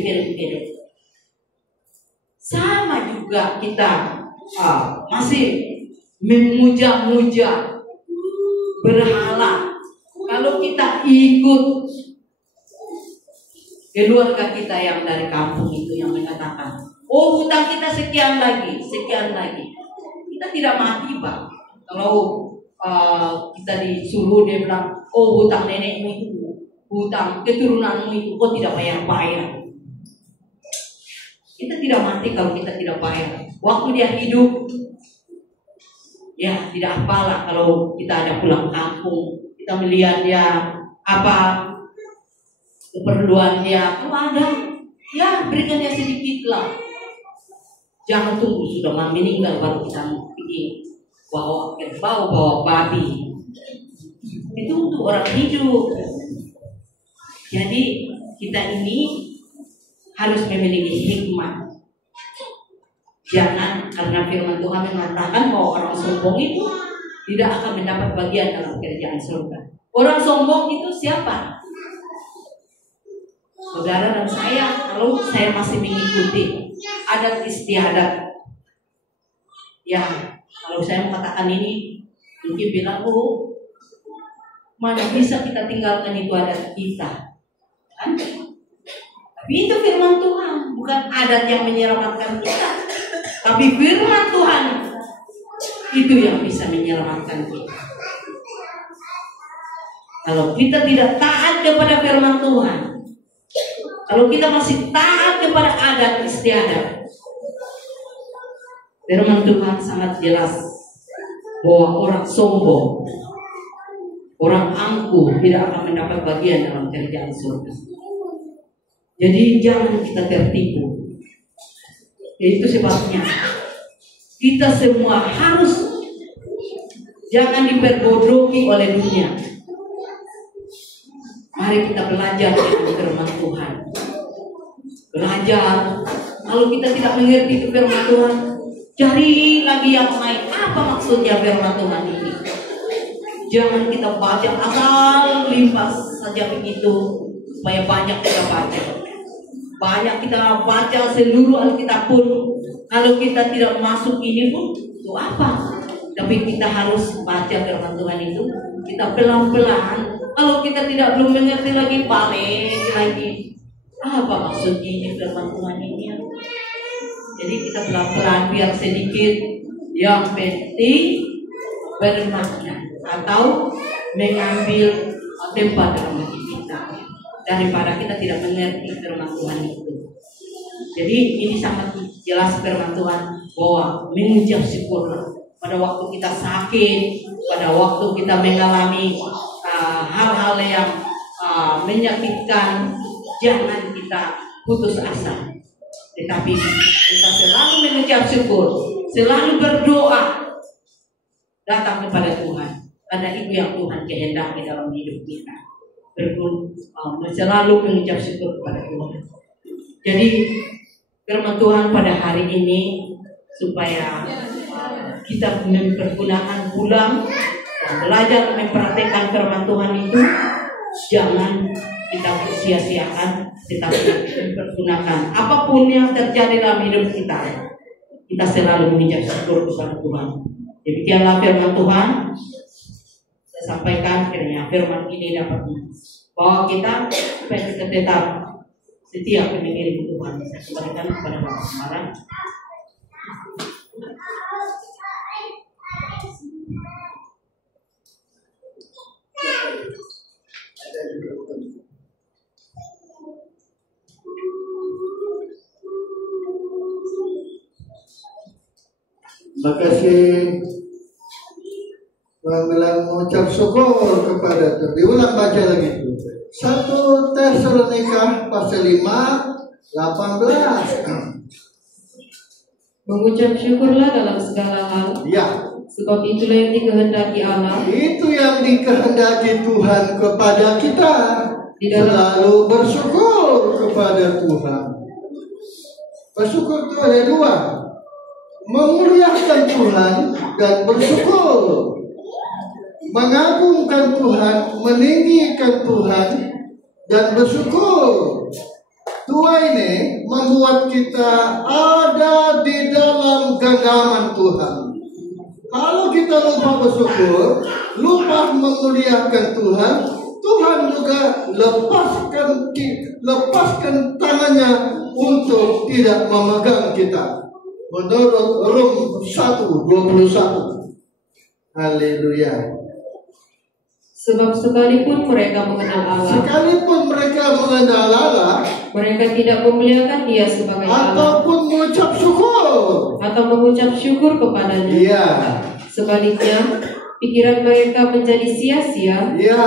Sama juga kita masih memuja-muja berhala. Kalau kita ikut keluarga kita yang dari kampung itu yang mengatakan, oh hutang kita sekian lagi. Kita tidak mati, Pak. Kalau kita disuruh dia bilang, oh hutang nenekmu itu, hutang keturunanmu itu, kok tidak bayar. Kita tidak mati kalau kita tidak bayar. Waktu dia hidup, ya tidak apalah kalau kita ada pulang kampung, kita melihat dia apa keperluan dia, kalau ada, ya berikan dia sedikit lah. Jangan tunggu sudah meninggal baru kita pergi bawa babi. Itu untuk orang hidup. Jadi kita ini harus memiliki hikmah. Jangan karena firman Tuhan mengatakan bahwa orang sombong itu tidak akan mendapat bagian dalam kerajaan surga. Orang sombong itu siapa? Saudara dan saya, kalau saya masih mengikuti adat istiadat, ya kalau saya mengatakan ini mungkin bilang, oh mana bisa kita tinggalkan itu adat kita, kan? Tapi itu firman Tuhan, bukan adat yang menyelamatkan kita, tapi firman Tuhan itu yang bisa menyelamatkan kita. Kalau kita tidak taat kepada firman Tuhan, kalau kita masih taat kepada adat istiadat, firman Tuhan sangat jelas bahwa orang sombong, orang angkuh tidak akan mendapat bagian dalam kerajaan surga. Jadi jangan kita tertipu. Itu sebabnya kita semua harus jangan diperbodohi oleh dunia. Mari kita belajar dari firman Tuhan. Belajar. Kalau kita tidak mengerti firman Tuhan, cari lagi yang lain. Apa maksudnya firman Tuhan ini? Jangan kita baca asal limpas saja begitu, supaya banyak kita baca. Banyak kita baca seluruh Alkitab pun, kalau kita tidak masuk ini pun, itu apa? Tapi kita harus baca firman Tuhan itu, kita pelan-pelan. Kalau kita belum mengerti lagi, balik lagi. Apa maksudnya ini firman Tuhan ini? Jadi kita pelan-pelan biar sedikit, yang penting bermakna atau mengambil tempat dalam hati kita daripada kita tidak mengerti firman Tuhan itu. Jadi ini sangat jelas firman Tuhan bahwa mengucap syukur pada waktu kita sakit, pada waktu kita mengalami hal-hal yang menyakitkan, jangan kita putus asa. Tetapi kita selalu mengucap syukur, selalu berdoa, datang kepada Tuhan. Karena itu yang Tuhan kehendaki dalam hidup kita. Selalu mengucap syukur kepada Tuhan. Jadi firman Tuhan pada hari ini supaya kita mempergunakan pulang dan belajar memperhatikan firman Tuhan itu, jangan kita sia-siakan, tetapi mempergunakan apapun yang terjadi dalam hidup kita. Kita selalu mengucap syukur kepada Tuhan. Demikianlah firman Tuhan. Saya sampaikan kiranya firman ini dapat bahwa kita supaya kita tetap setia mengiring Tuhan. Saya kembalikan kepada Bapak Semara. Terima kasih Tuhan bilang mengucap syukur kepada Tuhan. Diulang baca lagi itu. 1 Tesalonika pasal 5:18. Mengucap syukurlah dalam segala hal, Ya, sebab itulah yang dikehendaki Allah. itu yang dikehendaki Tuhan kepada kita. Selalu bersyukur kepada Tuhan. Bersyukur itu ada dua. Memuliakan Tuhan dan bersyukur. Mengagungkan Tuhan, meninggikan Tuhan, dan bersyukur. Dua ini membuat kita ada di dalam genggaman Tuhan. Kalau kita lupa bersyukur, lupa memuliakan Tuhan, Tuhan juga lepaskan tangannya untuk tidak memegang kita. Menurut Rom 1:21. Haleluya. Sebab sekalipun mereka mengenal Allah, mereka tidak memuliakan Dia sebagai Allah, ataupun mengucap syukur, atau mengucap syukur kepadanya. Iya. Sebaliknya, pikiran mereka menjadi sia-sia, Iya.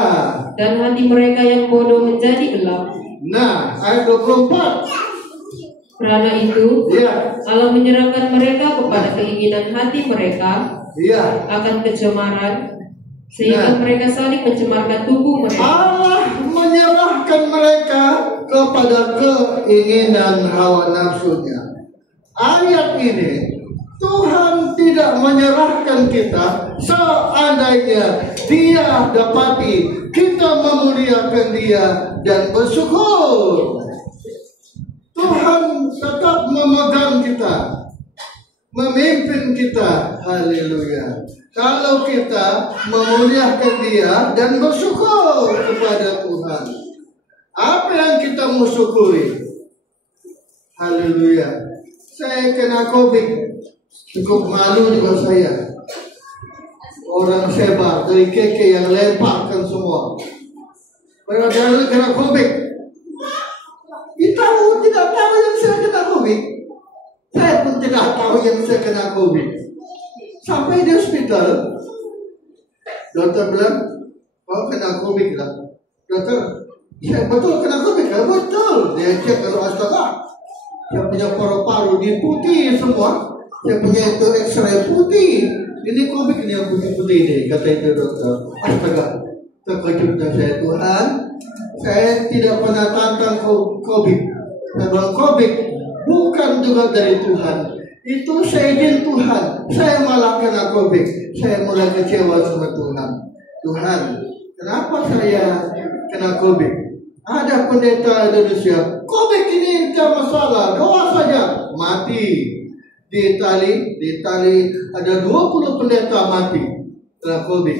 dan hati mereka yang bodoh menjadi gelap. Nah, ayat 24. Karena itu, Iya. Allah menyerahkan mereka kepada keinginan hati mereka Iya. akan kecemaran, sehingga mereka saling mencemarkan tubuh mereka. Allah menyerahkan mereka kepada keinginan hawa nafsunya. Ayat ini, Tuhan tidak menyerahkan kita seandainya Dia dapati kita memuliakan Dia dan bersyukur. Tuhan tetap memegang kita, memimpin kita. Haleluya. Kalau kita memuliakan Dia dan bersyukur kepada Tuhan, apa yang kita mau syukuri? Haleluya. Saya kena COVID, cukup malu juga saya. Orang sebar dari keke yang lemparkan semua. Padahal kena COVID. Kita tidak tahu yang saya kena COVID. Saya pun tidak tahu yang saya kena COVID. Sampai di hospital, dokter bilang, kau kena COVID lah. Dokter, saya betul kena COVID lah? Betul. Dia cek kalau astaga, saya punya paru-paru di putih semua. Saya punya itu X-ray putih. Ini COVID ini yang putih-putih ini, kata itu dokter. Astaga, terkejutnya saya, Tuhan. Saya tidak pernah tantang COVID. Saya bilang COVID bukan juga dari Tuhan. Itu seizin Tuhan. Saya malah kena COVID. Saya mulai kecewa sama Tuhan. Tuhan, kenapa saya kena COVID? Ada pendeta Indonesia, COVID ini tidak masalah, doa saja, mati. Di Itali ada 20 pendeta mati kena COVID.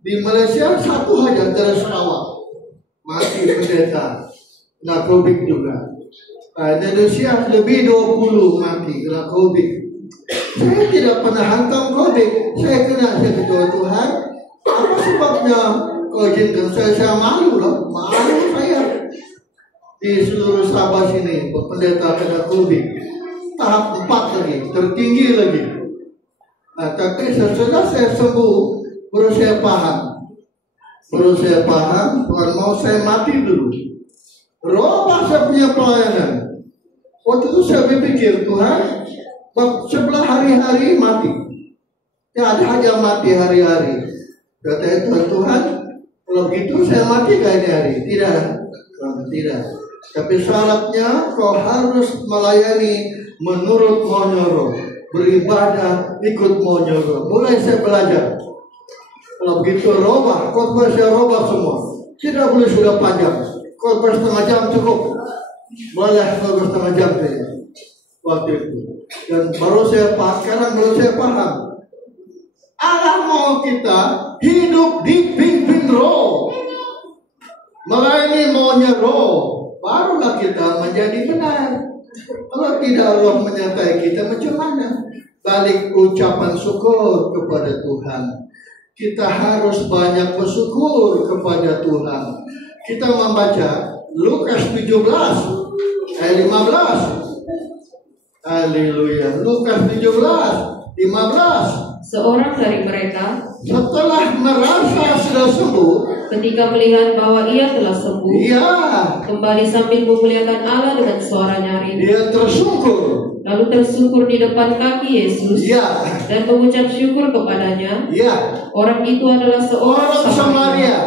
Di Malaysia satu saja dari Sarawak mati pendeta kena COVID juga. Indonesia lebih 20 mati kena COVID. Saya tidak pernah hantam COVID. Saya kata Tuhan, apa sebabnya kau izinkan saya malu lah, malu saya. Di seluruh Sabah sini pendeta kena COVID. Tahap 4 lagi, tertinggi lagi. Nah, tapi sesudah saya sembuh, baru saya paham. Tuhan mau saya mati dulu. Robah saya punya pelayanan. Waktu itu saya berpikir, Tuhan, sebelah hari-hari mati. Tidak ada mati hari-hari. Kata Tuhan, kalau begitu saya mati ke hari-hari. Tidak. Tapi syaratnya kau harus melayani menurut maunya, beribadah ikut maunya. Mulai saya belajar. Kalau begitu robah, khotbah saya robah semua. Tidak boleh sudah panjang. Khotbah setengah jam cukup. Boleh khotbah setengah jam saya waktu itu. Dan baru saya paham. Sekarang baru saya paham. Allah mau kita hidup dipimpin roh, melayani maunya roh. Barulah kita menjadi benar. Kalau tidak Allah menyertai kita, macam mana? Balik ucapan syukur kepada Tuhan. Kita harus banyak bersyukur kepada Tuhan. Kita membaca Lukas 17 ayat 15. Haleluya. Lukas 17 15. Seorang dari mereka setelah merasa sudah sembuh, ketika melihat bahwa ia telah sembuh, dia kembali sambil memuliakan Allah dengan suara nyaring. dia tersungkur. Lalu tersungkur di depan kaki Yesus Ya, dan mengucap syukur kepadanya. ya, Orang itu adalah seorang orang Samaria. Samaria.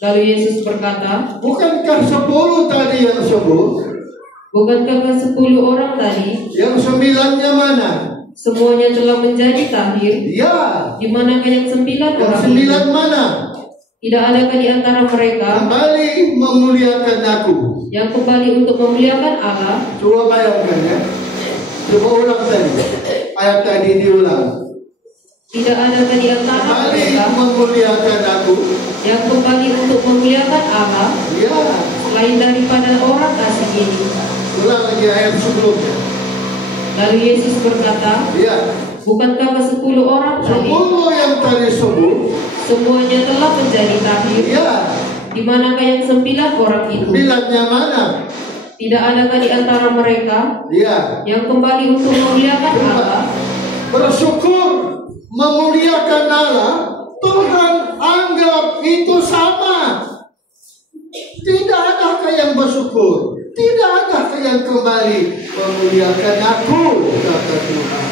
Lalu Yesus berkata, Bukankah 10 tadi yang sembuh? bukankah ke 10 orang tadi Yang 9-nya mana? semuanya telah menjadi tahir? Ya, Di manakah yang 9 yang orang 9 itu? mana? Tidak adakah di antara mereka Kembali memuliakan aku. yang kembali untuk memuliakan Allah? Coba bayangkan ya. Coba ulang tadi. Ayat tadi diulang. Tidak adakah di antara Kembali mereka memuliakan aku. yang kembali untuk memuliakan Allah Ya, selain daripada orang asing ini? ulang lagi ayat sebelumnya. Lalu Yesus berkata, Ya, bukankah ke 10 orang tadi 10 yang tadi sembuh. semuanya telah menjadi tahir? Ya, Di manakah yang 9 orang itu? 9-nya mana? Tidak adakah di antara mereka Ya, yang kembali untuk memuliakan Allah? bersyukur memuliakan Allah. Tuhan anggap itu sama. Tidak adakah yang bersyukur? Tidak adakah yang kembali memuliakan aku, kata Tuhan.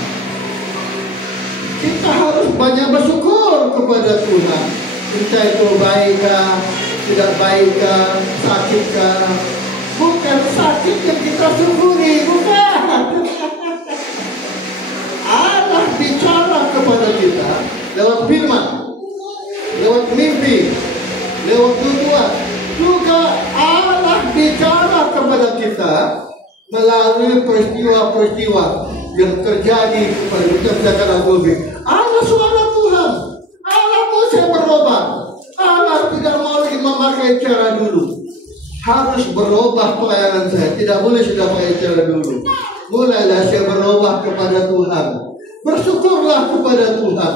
Kita harus banyak bersyukur kepada Tuhan. Kita itu baikkah, tidak baikkah, sakitkah? Bukan sakit yang kita syukuri, bukan. Allah bicara kepada kita lewat firman, lewat mimpi, lewat tujuan. Juga Allah bicara kepada kita melalui peristiwa-peristiwa yang terjadi kepada kita secara global. Allah suara Tuhan. Allah mau saya berubah. Allah tidak mau lagi memakai cara dulu. Harus berubah pelayanan saya. Tidak boleh sudah pakai cara dulu. Mulailah saya berubah kepada Tuhan. Bersyukurlah kepada Tuhan.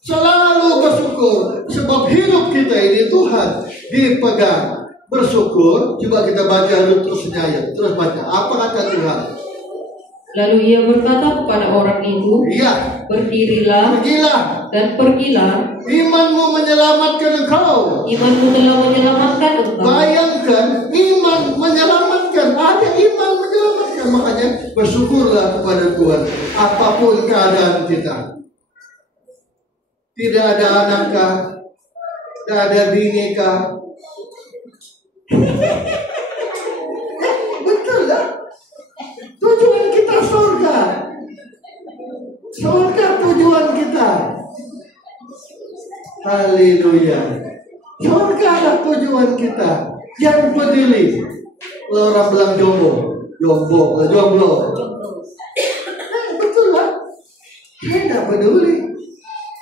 Selalu bersyukur. Sebab hidup kita ini Tuhan dipegang. Bersyukur. Coba kita baca dulu terusnya ya. Terus baca. Apa kata Tuhan? Lalu ia berkata kepada orang itu, Iya. berdirilah Pergilah. dan pergilah, Imanmu menyelamatkan engkau. imanmu telah menyelamatkan engkau. Bayangkan, iman menyelamatkan. Ada iman menyelamatkan. Makanya bersyukurlah kepada Tuhan. Apapun keadaan kita. Tidak ada anakkah? Tidak ada binikah? Betul lah. Tujuan kita surga. Surga tujuan kita. Haleluya. Surga adalah tujuan kita. Jangan peduli. Kalau orang bilang jomblo. Betul lah. Saya tidak peduli.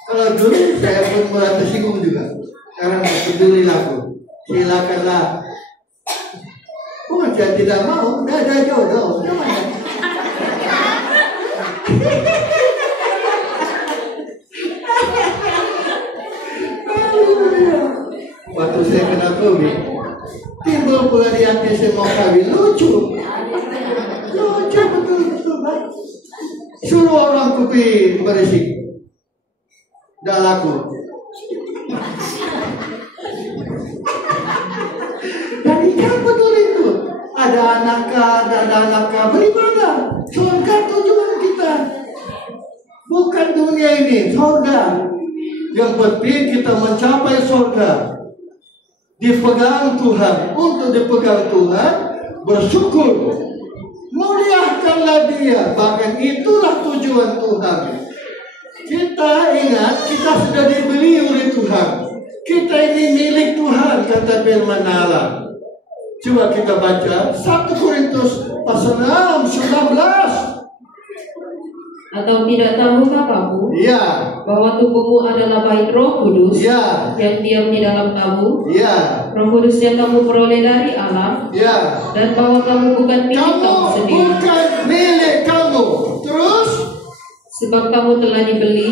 Kalau dulu saya pun merasa singgung juga. Karena tidak peduli aku. Silakanlah. Bukan saya tidak mau. Tidak ada jodoh. Waktu saya kena COVID, timbul pula di hati saya mau kawin. Lucu betul Pak. Suruh orang kopi berisik, dah laku. Dari kapan dulu itu? Ada anakkah, beribadah. Surga tujuan kita. Bukan dunia ini, surga. Yang penting kita mencapai surga. Dipegang Tuhan. Untuk dipegang Tuhan, bersyukur. Muliakanlah Dia. Bahkan itulah tujuan Tuhan. Kita ingat, kita sudah dibeli oleh Tuhan. Kita ini milik Tuhan, kata firman Allah. Coba kita baca 1 Korintus pasal 6, 19. Atau tidak tahukah kamu Ya, bahwa tubuhmu adalah bait Roh Kudus ya, yang diam di dalam kamu, ya, Roh Kudus yang kamu peroleh dari Allah, ya. dan bahwa kamu bukan milik kamu Kamu sendiri, bukan milik kamu. Terus, sebab kamu telah dibeli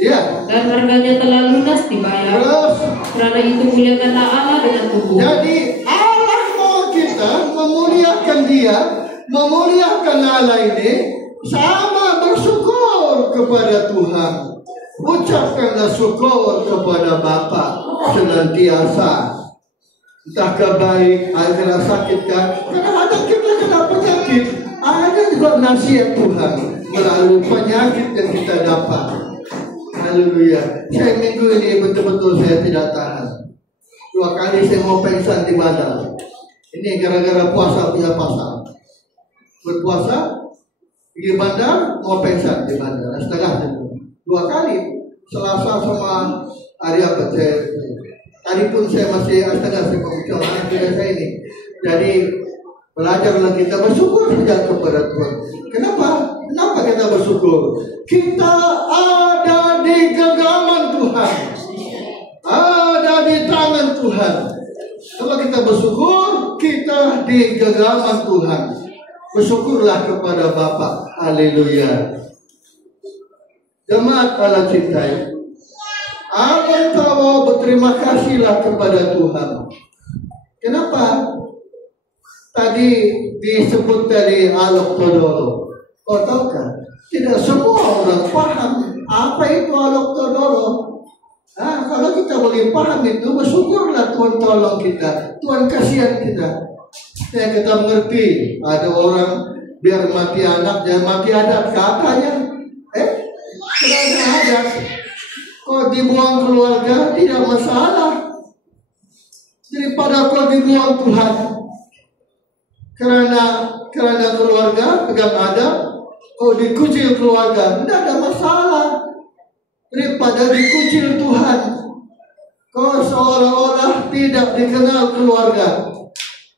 ya. dan harganya telah lunas dibayar. Terus, Karena itu muliakanlah Allah dengan tubuh. jadi Allah mau kita memuliakan Dia, memuliakan Allah ini sama bersyukur kepada Tuhan. Ucapkanlah syukur kepada Bapa senantiasa. Entahkah baik, ada sakit kan? Kadang-kadang kita kena penyakit. Ada juga nasihat Tuhan melalui penyakit yang kita dapat. Haleluya. Saya minggu ini betul-betul saya tidak tahan. 2 kali saya mau pingsan di bandar. Ini gara-gara puasa punya pasal. Berpuasa di bandar, mau pingsan di bandar. Setengah itu. 2 kali. Selasa sama hari apa saya. Tadi pun saya masih setengah saya tidak saya ini. Jadi belajarlah kita bersyukur saja kepada Tuhan. Kenapa? Kenapa kita bersyukur? Kita ada di genggaman Tuhan, ada di tangan Tuhan. Kalau kita bersyukur, kita di genggaman Tuhan. Bersyukurlah kepada Bapa. Haleluya. Jemaat Allah cintai, akan tahu berterima kasihlah kepada Tuhan. Kenapa? Tadi disebut dari Alok Todoro. Kau tahu kan? Tidak semua orang paham apa itu Alok Todoro. Kalau kita boleh paham itu, bersyukurlah Tuhan tolong kita, Tuhan kasihan kita. Kita mengerti ada orang biar mati anak dan mati adat katanya. Tidak ada adat. Kau dibuang keluarga tidak masalah. Daripada kau dibuang Tuhan. Karena keluarga pegang adat, kau dikucil keluarga, tidak ada masalah. Daripada dikucil Tuhan, kau seolah-olah tidak dikenal keluarga.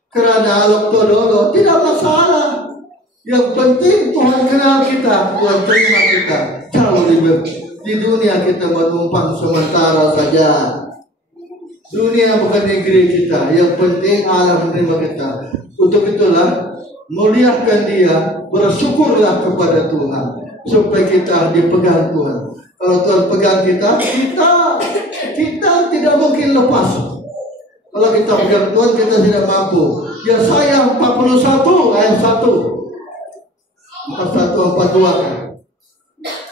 Karena Alok Todoro tidak masalah. Yang penting Tuhan kenal kita, Tuhan terima kita. Jauh lebih. Di dunia kita menumpang sementara saja. Dunia bukan negeri kita. Yang penting Allah menerima kita. Untuk itulah muliakan Dia, bersyukurlah kepada Tuhan supaya kita dipegang Tuhan. Kalau Tuhan pegang kita tidak mungkin lepas. Kalau kita pegang Tuhan, kita tidak mampu. Yesaya 41 ayat 1. 41-42 kan?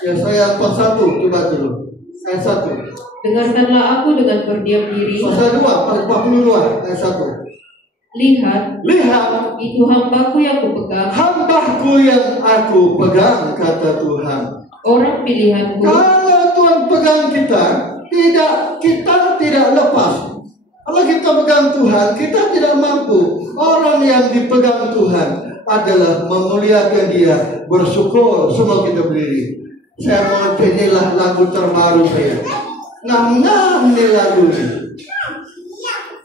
Yesaya 41, coba dulu. Ayat 1. Dengarkanlah aku dengan berdiam diri. Pasal 2, 42, ayat 1. Lihat, itu hambaku yang kupegang. Hambaku yang aku pegang, kata Tuhan. Orang pilihanku. Kalau Tuhan pegang kita tidak lepas. Kalau kita pegang Tuhan, kita tidak mampu. Orang yang dipegang Tuhan adalah memuliakan Dia, bersyukur. Semua kita berdiri. Saya mau inilah lagu terbaru saya. Ngam nih lagu ini.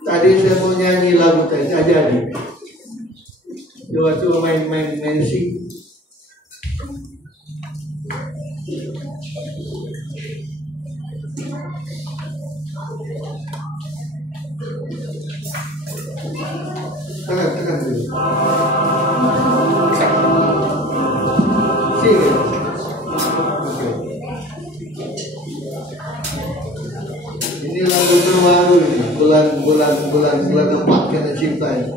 Tadi saya mau nyanyi lagu tadi, tidak jadi. Coba main sih. Tekan dulu. Sini. Ini lagu terbaru ini, bulan 4 kena cinta ini.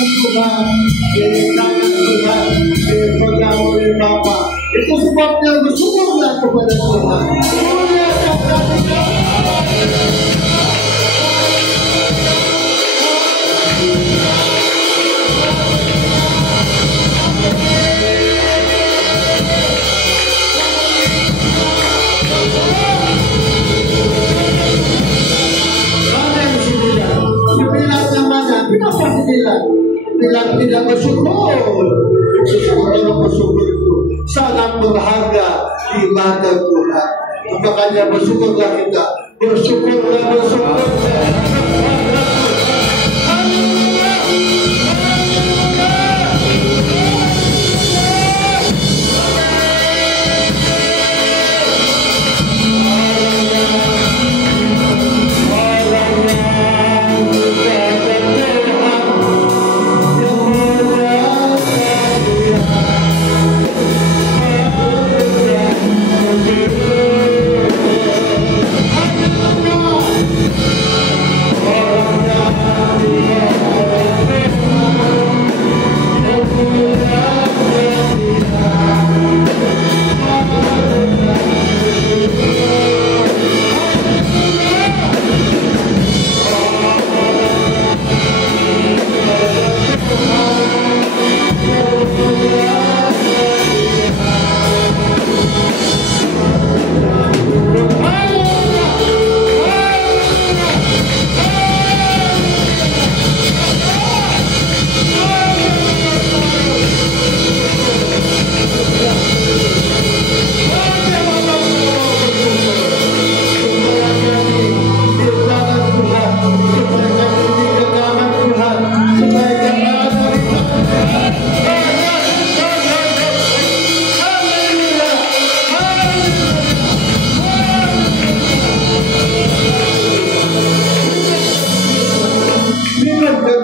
Tuhan, di tangan Tuhan, dipegang oleh Bapa. Itu sebabnya bersyukurlah kepada Tuhan. Kenapa sembilan? Bilang tidak bersyukur. Orang bersyukur itu sangat berharga di mata Tuhan. Makanya bersyukurlah kita. Bersyukurlah.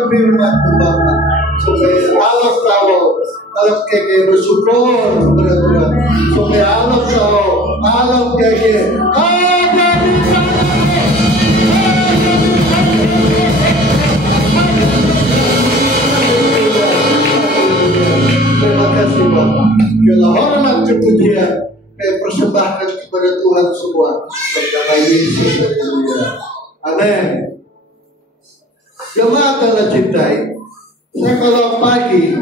Firman Tuhan supaya Allah tahu kalau keke bersyukur kepada Tuhan supaya Allah tahu Allah keke ada di sana. Terima kasih Bapak. Bila hormat kepujian persembahkan kepada Tuhan semua berkata Yesus. Amin. Jemaat Allah cintai, saya kalau pagi